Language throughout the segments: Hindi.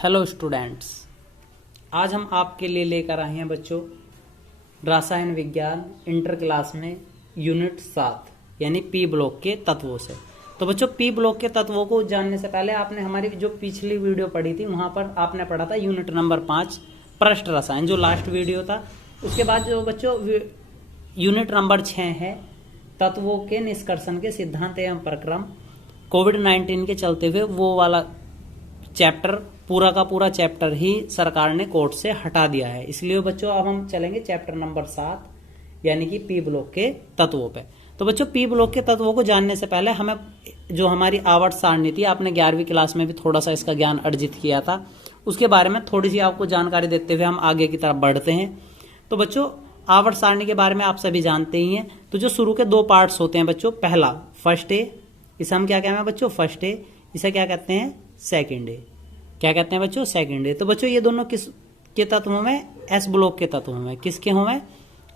हेलो स्टूडेंट्स, आज हम आपके लिए लेकर आए हैं बच्चों रसायन विज्ञान इंटर क्लास में यूनिट 7 यानी पी ब्लॉक के तत्वों से। तो बच्चों पी ब्लॉक के तत्वों को जानने से पहले आपने हमारी जो पिछली वीडियो पढ़ी थी वहां पर आपने पढ़ा था यूनिट नंबर 5 पृष्ठ रसायन, जो लास्ट वीडियो था। उसके बाद जो बच्चों यूनिट नंबर 6 है तत्वों के निष्कर्षण के सिद्धांत एवं प्रक्रम, कोविड-19 के चलते हुए वो वाला चैप्टर, पूरा का पूरा चैप्टर ही सरकार ने कोर्ट से हटा दिया है। इसलिए बच्चों अब हम चलेंगे चैप्टर नंबर 7 यानी कि पी ब्लॉक के तत्वों पे। तो बच्चों पी ब्लॉक के तत्वों को जानने से पहले हमें जो हमारी आवर्त सारणी थी, आपने 11वीं क्लास में भी थोड़ा सा इसका ज्ञान अर्जित किया था, उसके बारे में थोड़ी सी आपको जानकारी देते हुए हम आगे की तरफ बढ़ते हैं। तो बच्चों आवर्त सारणी के बारे में आप सभी जानते ही हैं। तो जो शुरू के 2 पार्ट्स होते हैं बच्चों, पहला फर्स्ट ए, इसे हम क्या कहते हैं बच्चों फर्स्ट ए, इसे क्या कहते हैं सेकंड ए। क्या कहते हैं बच्चों सेकंड ए। तो बच्चों ये दोनों किस के तत्वों में, एस ब्लॉक के तत्वों में। किसके हों में?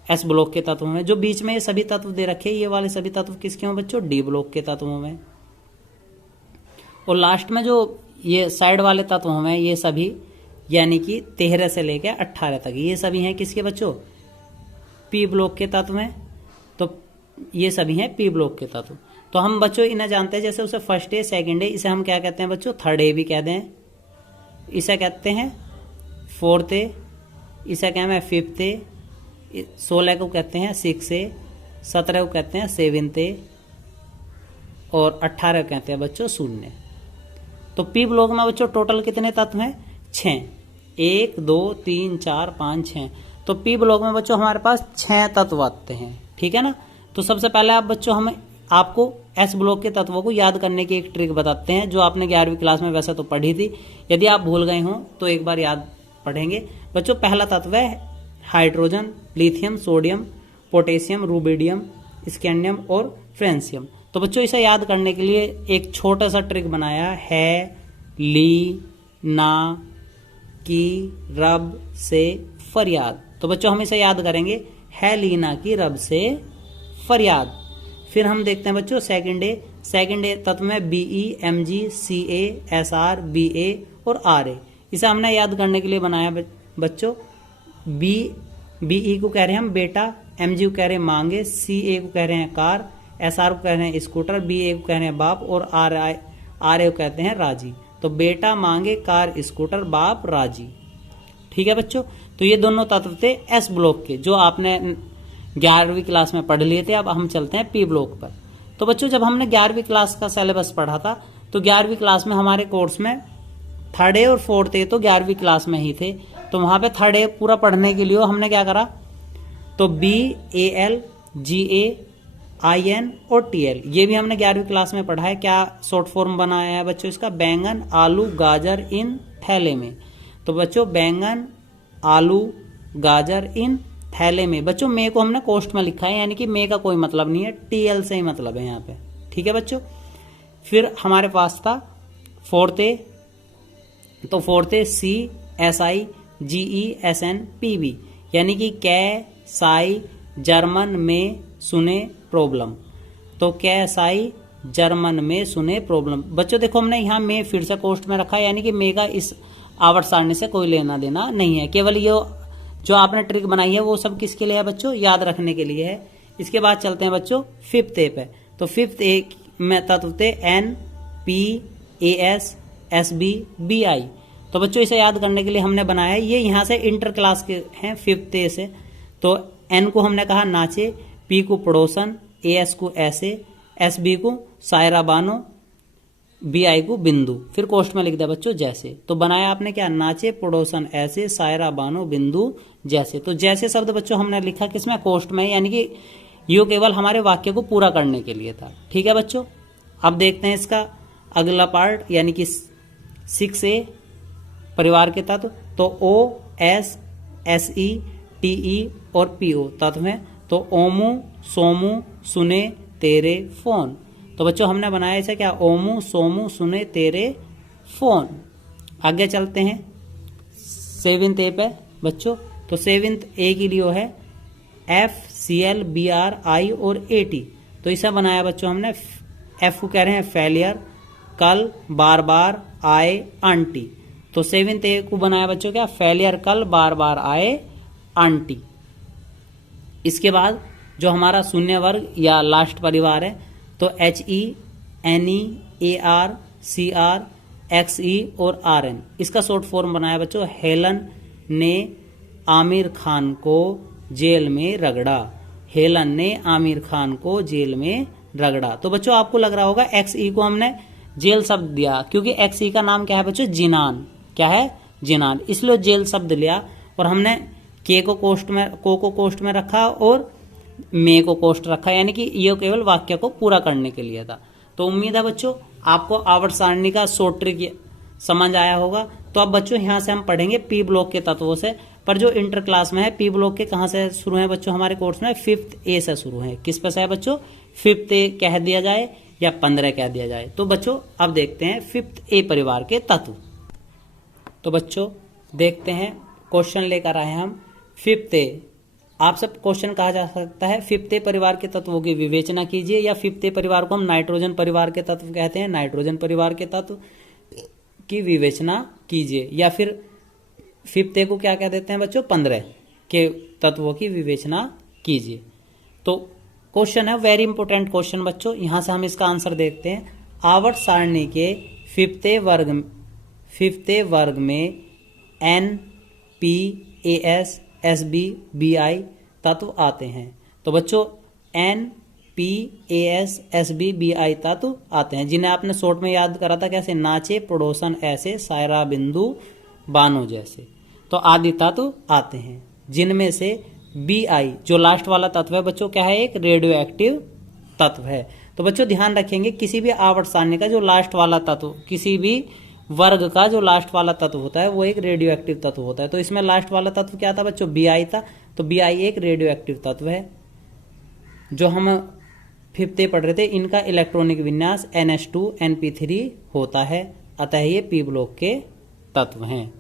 एस ब्लॉक के तत्वों में। जो बीच में ये सभी तत्व दे रखे, ये वाले सभी तत्व किसके हों बच्चों? डी ब्लॉक के तत्वों में। और लास्ट में जो ये साइड वाले तत्व हों ये सभी यानी कि 13 से लेकर 18 तक, ये सभी हैं किसके बच्चों? पी ब्लॉक के तत्व में। तो ये सभी हैं पी ब्लॉक के तत्व। तो हम बच्चों इन्हें जानते हैं, जैसे उसे फर्स्ट ए सेकंड ए, इसे हम क्या कहते हैं बच्चों? थर्ड ए भी कहते हैं, इसे कहते हैं फोर्थ ए, इसे कहते हैं फिफ्थ ए, 16 को कहते हैं सिक्स ए, 17 को कहते हैं सेवेंथ ए और 18 को कहते हैं बच्चों शून्य। तो पी ब्लॉक में बच्चों टोटल कितने तत्व हैं? 6। 1 2 3 4 5 6। तो पी ब्लॉक में बच्चों हमारे पास 6 तत्व आते हैं, ठीक है ना। तो सबसे पहले आप बच्चों हमें आपको एस ब्लॉक के तत्वों को याद करने की एक ट्रिक बताते हैं, जो आपने 11वीं क्लास में वैसे तो पढ़ी थी। यदि आप भूल गए हों तो एक बार याद पढ़ेंगे बच्चों। पहला तत्व है hydrogen, lithium, sodium, potassium, rubidium, scandium और फ्रेंसियम। तो बच्चों इसे याद करने के लिए एक छोटा सा ट्रिक बनाया है, ली ना की रब से फरियाद। तो बच्चों हम इसे याद करेंगे, है लीना की रब से फरियाद। फिर हम देखते हैं बच्चों सेकंड ए। सेकंड ए तत्व में BE, MG, CA, SR, BA और आरए। इसे हमने याद करने के लिए बनाया बच्चों। बीई को कह रहे हैं हम बेटा, एमजी को कह रहे हैं मांगे, सीए को कह रहे हैं कार, एसआर को कह रहे हैं स्कूटर, बीए को कह रहे हैं बाप और आरए को कहते हैं राजी। तो बेटा, मांगे, कार, स्कूटर, बाप, राजी। ठीक है बच्चों। तो ये दोनों तत्व थे एस ब्लॉक के, जो आपने 11वीं क्लास में पढ़ लिए थे। अब हम चलते हैं पी ब्लॉक पर। तो बच्चों जब हमने 11वीं क्लास का सिलेबस पढ़ा था, तो 11वीं क्लास में हमारे कोर्स में थर्ड ए और फोर्थ ए तो 11वीं क्लास में ही थे। तो वहां पे थर्ड ए पूरा पढ़ने के लिए हमने क्या करा, तो BAL, GA, IN और TL ये भी हमने 11वीं क्लास में पढ़ा है। क्या शॉर्ट फॉर्म बनाया है बच्चों इसका? बैंगन, आलू, गाजर इन थैले में। तो बच्चों बैंगन, आलू, गाजर इन थैले में। बच्चों मे को हमने कोष्ठ में लिखा है, यानी कि मे का कोई मतलब नहीं है, TL से ही मतलब है यहाँ पे, ठीक है बच्चों। फिर हमारे पास था फोर्थ ए। तो फोर्थ ए CSIGESNPB यानी कि कै साई जर्मन में सुने प्रॉब्लम। तो कै साई जर्मन में सुने प्रॉब्लम। बच्चों देखो हमने यहाँ मे फिर से कोष्ठ में रखा है, यानी कि मे का इस आवर्त सारणी से कोई लेना देना नहीं है। केवल ये जो आपने ट्रिक बनाई है वो सब किसके लिए है बच्चों? याद रखने के लिए है। इसके बाद चलते हैं बच्चों फिफ्थ ए पे। तो फिफ्थ ए में तत्व थे NPAS SB BI। तो बच्चों इसे याद करने के लिए हमने बनाया है, ये यहाँ से इंटर क्लास के हैं फिफ्थ ए से। तो N को हमने कहा नाचे, P को पड़ोसन, AS को ऐसे, SB को सायरा बानो, BI को बिंदु। फिर कोष्ठ में लिख दिया बच्चों जैसे। तो बनाया आपने क्या? नाचे, पड़ोसन ऐसे, सायरा बानो, बिंदु जैसे। तो जैसे शब्द बच्चों हमने लिखा किसमें? कोष्ठ में, यानी कि यो केवल हमारे वाक्य को पूरा करने के लिए था, ठीक है बच्चों। अब देखते हैं इसका अगला पार्ट, यानी कि 6A परिवार के तत्व। तो OS SE TE और PO तत्व हैं। तो ओमू, सोमू, सुने, तेरे, फोन। तो बच्चों हमने बनाया इसे क्या? ओमू, सोमू, सुने, तेरे, फोन। आगे चलते हैं सेवेंथ ए पे बच्चों। तो सेवेंथ ए की लिए है FCL BRI और AT। तो इसे बनाया बच्चों हमने, F को कह रहे हैं फेलियर, कल, बार बार, आए, आंटी। तो 7th ए को बनाया बच्चों क्या, फेलियर कल बार बार आए आंटी। इसके बाद जो हमारा शून्य वर्ग या लास्ट परिवार है तो HENEARCRXE और RN, इसका शॉर्ट फॉर्म बनाया बच्चों, हेलन ने आमिर खान को जेल में रगड़ा। हेलन ने आमिर खान को जेल में रगड़ा। तो बच्चों आपको लग रहा होगा XE को हमने जेल शब्द दिया, क्योंकि XE का नाम क्या है बच्चों, जिनान। क्या है, जिनान, इसलिए जेल शब्द लिया। और हमने के को कोष्ठ में रखा और मे को कोष्ठ रखा, यानी कि ये केवल वाक्य को पूरा करने के लिए था। तो उम्मीद है बच्चों आपको आवर्त सारणी का शॉर्ट ट्रिक समझ आया होगा। तो अब बच्चों यहाँ से हम पढ़ेंगे पी ब्लॉक के तत्वों से, पर जो इंटर क्लास में है पी ब्लॉक के कहाँ से शुरू है बच्चों, हमारे कोर्स में 5th ए से शुरू है। किस पे से है बच्चों, 5th ए कह दिया जाए या 15 कह दिया जाए। तो बच्चों अब देखते हैं 5th ए परिवार के तत्व। तो बच्चों देखते हैं क्वेश्चन लेकर आए हम 5th ए। आप सब क्वेश्चन कहा जा सकता है 5th ए परिवार के तत्वों की विवेचना कीजिए, या 5th ए परिवार को हम नाइट्रोजन परिवार के तत्व कहते हैं, नाइट्रोजन परिवार के तत्व की विवेचना कीजिए, या फिर 5th ए को क्या कह देते हैं बच्चों, 15 के तत्वों की विवेचना कीजिए। तो क्वेश्चन है वेरी इंपोर्टेंट क्वेश्चन बच्चों, यहां से हम इसका आंसर देखते हैं। आवर्त सारणी के 5th ए वर्ग में N, P, AS, SB, BI तत्व आते हैं। तो बच्चों N, P, AS, SB, BI तत्व आते हैं, जिन्हें आपने शॉर्ट में याद करा था कैसे, नाचे पड़ोसन ऐसे, सायरा बिंदु बानो जैसे। तो आदि तत्व आते हैं, जिनमें से BI जो लास्ट वाला तत्व है बच्चों क्या है, एक रेडियो एक्टिव तत्व है। तो बच्चों ध्यान रखेंगे किसी भी आवर्त सारणी का जो लास्ट वाला तत्व, किसी भी वर्ग का जो लास्ट वाला तत्व होता है वो एक रेडियो एक्टिव तत्व होता है। तो इसमें लास्ट वाला तत्व क्या था बच्चों, BI था। तो BI एक रेडियो एक्टिव तत्व है। जो हम 5th ए पढ़ रहे थे, इनका इलेक्ट्रॉनिक विन्यास NH2NP3 होता है, अतः ये पी ब्लॉक के तत्व हैं।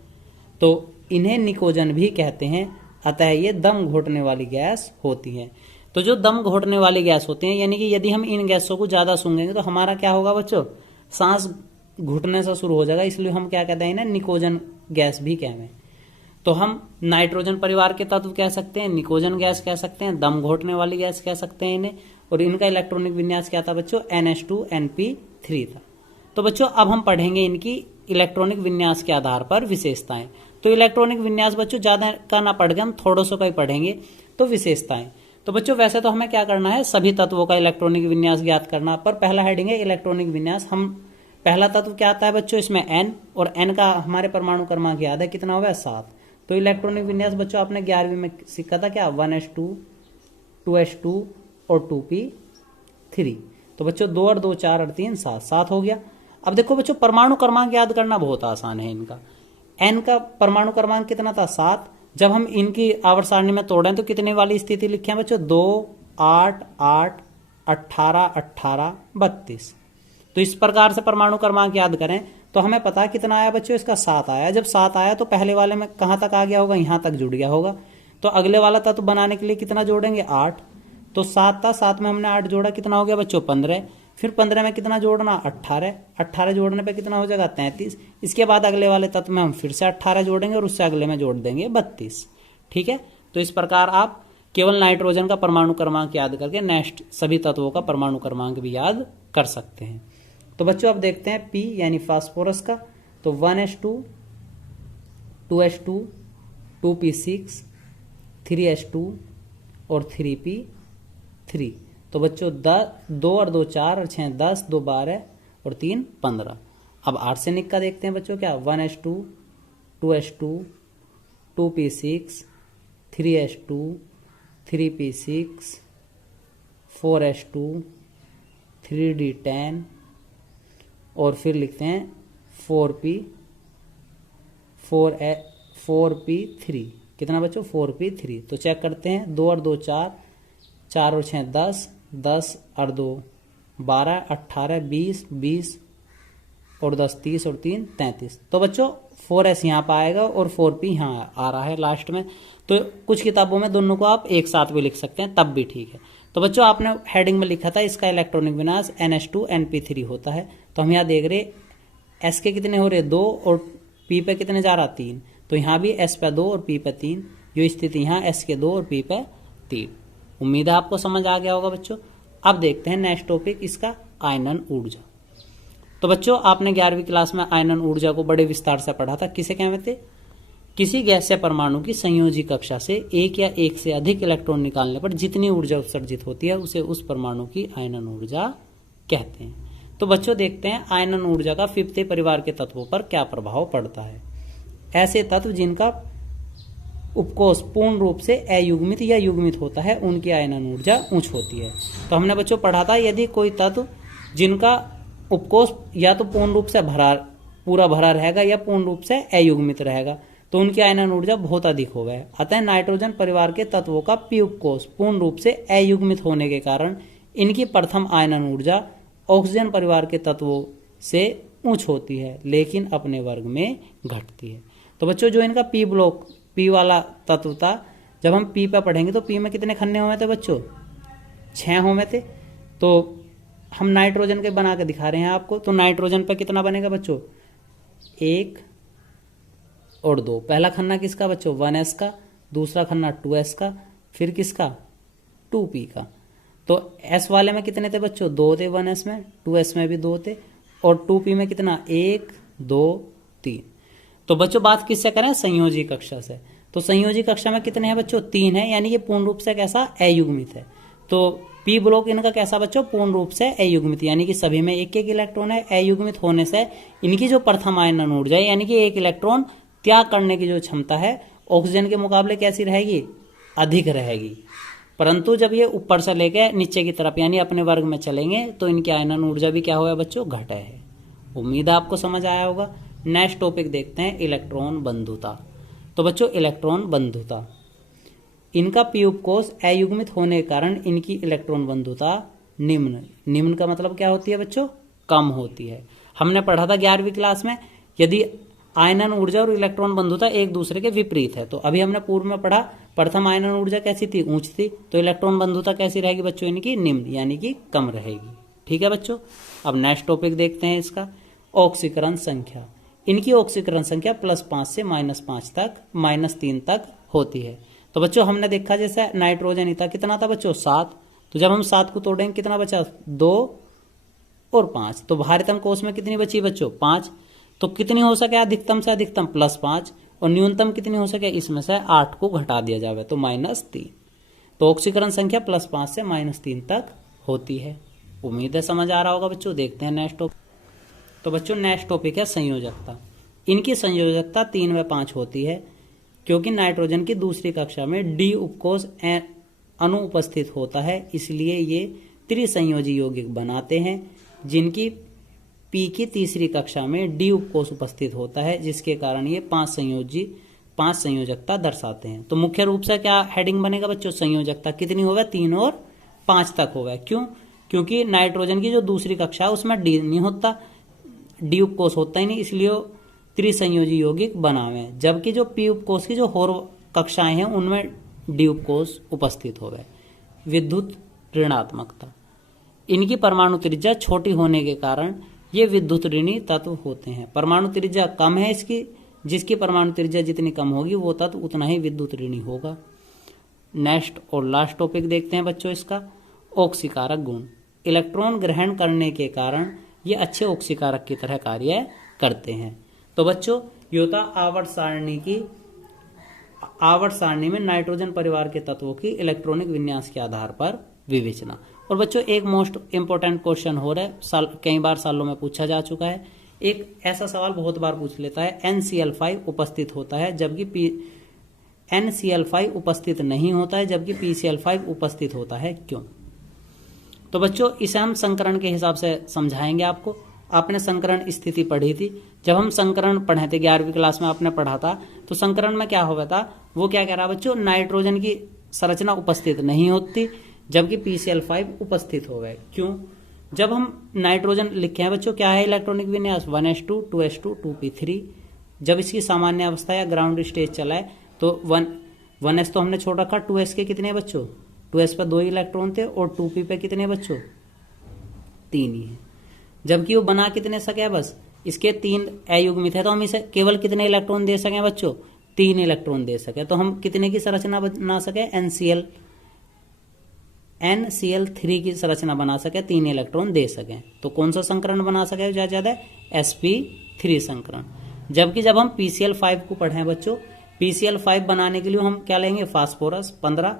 तो इन्हें निकोजन भी कहते हैं, अतः ये दम घोटने वाली गैस होती है। तो जो दम घोटने वाली गैस होती है, यानी कि यदि हम इन गैसों को ज्यादा सूंघेंगे तो हमारा क्या होगा बच्चों, सांस घुटने से शुरू हो जाएगा, इसलिए हम क्या कहते हैं ना, निकोजन गैस भी कहें। तो हम नाइट्रोजन परिवार के तत्व कह सकते हैं, निकोजन गैस कह सकते हैं, दम घोटने वाली गैस कह सकते हैं इन्हें। और इनका इलेक्ट्रॉनिक विन्यास क्या था बच्चों, NH2NP3 था। तो बच्चों अब हम पढ़ेंगे इनकी इलेक्ट्रॉनिक विन्यास के आधार पर विशेषताएं। तो इलेक्ट्रॉनिक विन्यास बच्चों ज्यादा का ना पढ़ के हम थोड़ों सो का ही पढ़ेंगे। तो विशेषताएं, तो बच्चों वैसे तो हमें क्या करना है, सभी तत्वों का इलेक्ट्रॉनिक विन्यास ज्ञात करना, पर पहला हेडिंग है इलेक्ट्रॉनिक विन्यास। हम पहला तत्व क्या आता है बच्चों, इसमें N, और N का हमारे परमाणु क्रमांक याद है कितना होगा, 7। तो इलेक्ट्रॉनिक विन्यास बच्चों आपने 11वीं में सीखा था क्या, 1s2, 2s2 और 2p3। तो बच्चों 2 और 2 4 और 3 7, 7 हो गया। अब देखो बच्चों परमाणु क्रमांक याद करना बहुत आसान है इनका। N का परमाणु क्रमांक कितना था, 7। जब हम इनकी आवर्त सारणी में तोड़ें तो कितने वाली स्थिति लिखे हैं बच्चों, 2, 8, 8, 18, 18, 32। तो इस प्रकार से परमाणु क्रमांक याद करें तो हमें पता कितना आया बच्चों, इसका 7 आया। जब 7 आया तो पहले वाले में कहां तक आ गया होगा, यहां तक जुड़ गया होगा। तो अगले वाला तत्व बनाने के लिए कितना जोड़ेंगे, 8। तो 7 था, 7 में हमने 8 जोड़ा, कितना हो गया बच्चों, 15। फिर 15 में कितना जोड़ना, 18। 18 जोड़ने पे कितना हो जाएगा, 33। इसके बाद अगले वाले तत्व में हम फिर से 18 जोड़ेंगे और उससे अगले में जोड़ देंगे 32। ठीक है। तो इस प्रकार आप केवल नाइट्रोजन का परमाणु क्रमांक याद करके नेक्स्ट सभी तत्वों का परमाणु क्रमांक भी याद कर सकते हैं। तो बच्चों अब देखते हैं P यानी फास्फोरस का। तो 1s2, 2s2, 2p6, 3s2 और 3p3। तो बच्चों 2 और 2 4 और 6 10, 2 12 और 3 15। अब आर्सेनिक का देखते हैं बच्चों क्या, 1s2, 2s2, 2p6, 3s2, 3p6, 4s2, 3d10 और फिर लिखते हैं 4p3। कितना बच्चों, 4p3। तो चेक करते हैं, 2 और 2 4, 4 और 6 10, 10 और 2 12, 18, 20, 20 और 10 30 और 3 33। तो बच्चों 4s यहाँ पर आएगा और 4p यहाँ आ रहा है लास्ट में। तो कुछ किताबों में दोनों को आप एक साथ भी लिख सकते हैं, तब भी ठीक है। तो बच्चों आपने हेडिंग में लिखा था इसका इलेक्ट्रॉनिक विन्यास NH2NP3 होता है। तो हम यहाँ देख रहे S के कितने हो रहे, 2 और पी पे कितने जा रहा 3, तो यहाँ भी S पे 2 और P पे 3, जो स्थिति यहाँ S के 2 और P पे 3। उम्मीद है आपको समझ आ गया होगा बच्चों। अब देखते हैं नेक्स्ट टॉपिक इसका आयनन ऊर्जा। तो बच्चों आपने 11वीं क्लास में आयनन ऊर्जा को बड़े विस्तार से पढ़ा था। किसे कहते थे? किसी गैसीय परमाणु की संयोजी कक्षा से एक या एक से अधिक इलेक्ट्रॉन निकालने पर जितनी ऊर्जा उत्सर्जित होती है उसे उस परमाणु की आयनन ऊर्जा कहते हैं। तो बच्चों देखते हैं आयनन ऊर्जा का फिफ्थे परिवार के तत्वों पर क्या प्रभाव पड़ता है। ऐसे तत्व जिनका उपकोष पूर्ण रूप से अयुग्मित या युग्मित होता है उनकी आयनन ऊर्जा उच्च होती है। तो हमने बच्चों पढ़ा था यदि कोई तत्व जिनका उपकोष या तो पूर्ण रूप से पूरा भरा रहेगा या पूर्ण रूप से अयुग्मित रहेगा तो उनकी आयनन ऊर्जा बहुत अधिक होगा। अतः नाइट्रोजन परिवार के तत्वों का पी उपकोष पूर्ण रूप से अयुग्मित होने के कारण इनकी प्रथम आयनन ऊर्जा ऑक्सीजन परिवार के तत्वों से उच्च होती है लेकिन अपने वर्ग में घटती है। तो बच्चों जो इनका पी ब्लॉक पी वाला तत्व था, जब हम पी पे पढ़ेंगे तो पी में कितने खन्ने हुए थे बच्चों? 6 हुए थे। तो हम नाइट्रोजन के बना के दिखा रहे हैं आपको। तो नाइट्रोजन पे कितना बनेगा बच्चों? 1 और 2। पहला खन्ना किसका बच्चों? 1s का, दूसरा खन्ना 2s का, फिर किसका? 2p का। तो s वाले में कितने थे बच्चों? 2 थे 1s में, 2s में भी 2 थे, और 2p में कितना? 1 2 3। तो बच्चों बात किससे करें? संयोजी कक्षा से। तो संयोजी कक्षा में कितने हैं बच्चों? 3 है, यानी ये पूर्ण रूप से कैसा? अयुग्मित है। तो पी ब्लॉक इनका कैसा बच्चों? पूर्ण रूप से अयुग्मित, यानी कि सभी में एक एक इलेक्ट्रॉन है। अयुग्मित होने से इनकी जो प्रथम आयनन ऊर्जा है यानी कि एक इलेक्ट्रॉन त्याग करने की जो क्षमता है ऑक्सीजन के मुकाबले कैसी रहेगी? अधिक रहेगी। परंतु जब ये ऊपर से लेके नीचे की तरफ यानी अपने वर्ग में चलेंगे तो इनकी आयनन ऊर्जा भी क्या हुआ बच्चों? घटा है। उम्मीद है आपको समझ आया होगा। नेक्स्ट टॉपिक देखते हैं इलेक्ट्रॉन बंधुता। तो बच्चों इलेक्ट्रॉन बंधुता, इनका पी उपकोष अयुग्मित होने के कारण इनकी इलेक्ट्रॉन बंधुता निम्न का मतलब क्या होती है बच्चों? कम होती है। हमने पढ़ा था 11वीं क्लास में यदि आयनन ऊर्जा और इलेक्ट्रॉन बंधुता एक दूसरे के विपरीत है। तो अभी हमने पूर्व में पढ़ा प्रथम आयनन ऊर्जा कैसी थी? उच्च थी। तो इलेक्ट्रॉन बंधुता कैसी रहेगी बच्चों? इनकी निम्न यानी कि कम रहेगी। ठीक है बच्चों। अब नेक्स्ट टॉपिक देखते हैं इसका ऑक्सीकरण संख्या। इनकी ऑक्सीकरण संख्या +5 से -5 तक -3 तक होती है। तो बच्चों हमने देखा जैसे नाइट्रोजन ही था, कितना था बच्चों? 7। तो जब हम 7 को तोड़ेंगे कितना बचा? 2 और 5। तो भारितम कोश में कितनी बची बच्चों? 5। तो कितनी हो सके अधिकतम से अधिकतम? +5। और न्यूनतम कितनी हो सके? इसमें से 8 को घटा दिया जाए तो -3। तो ऑक्सीकरण संख्या +5 से -3 तक होती है। उम्मीद है समझ आ रहा होगा बच्चों। देखते हैं नेक्स्ट टॉपिक। तो बच्चों नेक्स्ट टॉपिक है संयोजकता। इनकी संयोजकता 3 व 5 होती है क्योंकि नाइट्रोजन की दूसरी कक्षा में डी उपकोष अनुपस्थित होता है, इसलिए ये त्रिसंयोजी यौगिक बनाते हैं। जिनकी पी की तीसरी कक्षा में डी उपकोष उपस्थित होता है जिसके कारण ये 5 संयोजकता दर्शाते हैं। तो मुख्य रूप से क्या हेडिंग बनेगा बच्चों? संयोजकता कितनी होगा? 3 और 5 तक होगा। क्यों? क्योंकि नाइट्रोजन की जो दूसरी कक्षा है उसमें डी नहीं होता, डी उपकोष होता ही नहीं, इसलिए त्रिसंयोजी यौगिक बना हुए हैं। जबकि जो पी उपकोष की जो और कक्षाएं हैं उनमें डी उपकोष उपस्थित हो गए। विद्युत ऋणात्मकता, इनकी परमाणु त्रिज्या छोटी होने के कारण ये विद्युत ऋणी तत्व होते हैं। परमाणु त्रिज्या कम है इसकी, जिसकी परमाणु त्रिज्या जितनी कम होगी वो तत्व उतना ही विद्युत ऋणी होगा। नेक्स्ट और लास्ट टॉपिक देखते हैं बच्चों इसका ऑक्सीकारक गुण। इलेक्ट्रॉन ग्रहण करने के कारण ये अच्छे ऑक्सीकारक की तरह कार्य करते हैं। तो बच्चों ये था आवर्त सारणी में नाइट्रोजन परिवार के तत्वों की इलेक्ट्रॉनिक विन्यास के आधार पर विवेचना। और बच्चों एक मोस्ट इंपोर्टेंट क्वेश्चन हो रहा है, कई बार सालों में पूछा जा चुका है। एक ऐसा सवाल बहुत बार पूछ लेता है, NCl5 उपस्थित होता है जबकि NCl5 उपस्थित नहीं होता है जबकि PCl5 उपस्थित होता है, क्यों? तो बच्चों इसे हम संकरण के हिसाब से समझाएंगे आपको। आपने संकरण स्थिति पढ़ी थी, जब हम संकरण पढ़े थे 11वीं क्लास में आपने पढ़ा था, तो संकरण में क्या होगा था, वो क्या कह रहा बच्चों? नाइट्रोजन की संरचना उपस्थित नहीं होती जबकि PCl5 उपस्थित हो गए। क्यों? जब हम नाइट्रोजन लिखे हैं बच्चों, क्या है इलेक्ट्रॉनिक विन्यास? 1s2 2s2 2p3। जब इसकी सामान्य अवस्था या ग्राउंड स्टेज चला है तो 1s तो हमने छोड़ रखा, 2s के कितने बच्चों? 2s पर 2 इलेक्ट्रॉन थे और 2p पे कितने बच्चों? 3 ही है। जबकि वो बना कितने सके? बस इसके 3 अयुग्मित है तो हम इसे केवल कितने इलेक्ट्रॉन दे सकें बच्चों, 3 इलेक्ट्रॉन दे सके। तो हम कितने की संरचना बना सके, NCl3 की संरचना बना सके, 3 इलेक्ट्रॉन दे सके। तो कौन सा संकरण बना सके ज्यादा, sp3 संकरण। जबकि जब हम PCl5 को पढ़े बच्चों, PCl5 बनाने के लिए हम क्या लेंगे, phosphorus 15,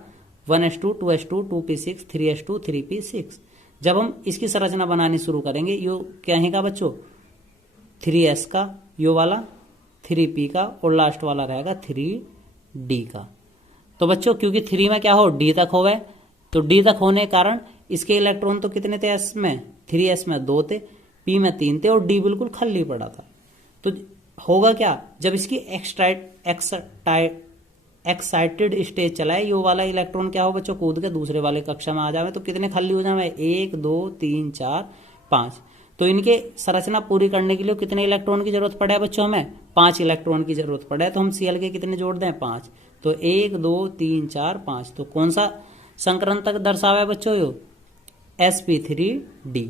1s2 2s2 2p6 3s2 3p6। जब हम इसकी संरचना बनानी शुरू करेंगे, यो क्या है का बच्चों, 3s का, यो वाला 3p का, और लास्ट वाला रहेगा 3d का। तो बच्चों क्योंकि 3 में क्या हो, d तक हो गए, तो d तक होने के कारण इसके इलेक्ट्रॉन तो कितने थे s में, 3s में 2 थे, p में 3 थे, और d बिल्कुल खाली पड़ा था। तो होगा क्या, जब इसकी एक्साइटेड स्टेज चलाए, यो वाला इलेक्ट्रॉन क्या हो बच्चों, कूद के दूसरे वाले कक्षा में आ जावे, तो कितने खाली हो जावे, 1 2 3 4 5। तो इनके संरचना पूरी करने के लिए कितने इलेक्ट्रॉन की जरूरत पड़े बच्चों, हमें 5 इलेक्ट्रॉन की जरूरत पड़े। तो हम Cl के कितने जोड़ दें, 5। तो 1 2 3 4 5। तो कौन सा संकरण तक दर्शावे बच्चों, यो sp3d।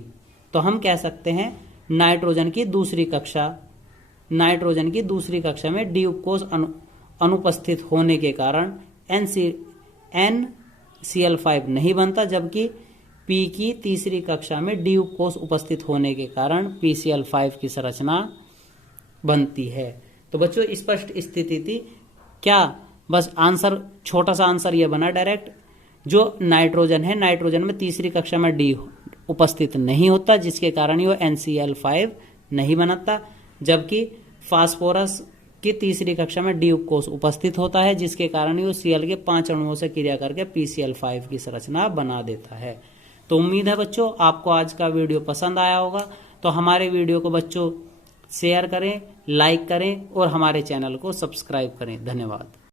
तो हम कह सकते हैं नाइट्रोजन की दूसरी कक्षा में डी उपकोष अनुपस्थित होने के कारण NCl5 नहीं बनता, जबकि P की तीसरी कक्षा में डी उपकोष उपस्थित होने के कारण PCl5 की संरचना बनती है। तो बच्चों स्पष्ट स्थिति थी क्या, बस आंसर, छोटा सा आंसर यह बना डायरेक्ट, जो नाइट्रोजन है, नाइट्रोजन में तीसरी कक्षा में डी उपस्थित नहीं होता, जिसके कारण ये NCl5 नहीं बनता, जबकि फास्फोरस की तीसरी कक्षा में डी उपकोष उपस्थित होता है, जिसके कारण ये Cl के 5 अणुओं से क्रिया करके PCl5 की संरचना बना देता है। तो उम्मीद है बच्चों आपको आज का वीडियो पसंद आया होगा। तो हमारे वीडियो को बच्चों शेयर करें, लाइक करें और हमारे चैनल को सब्सक्राइब करें। धन्यवाद।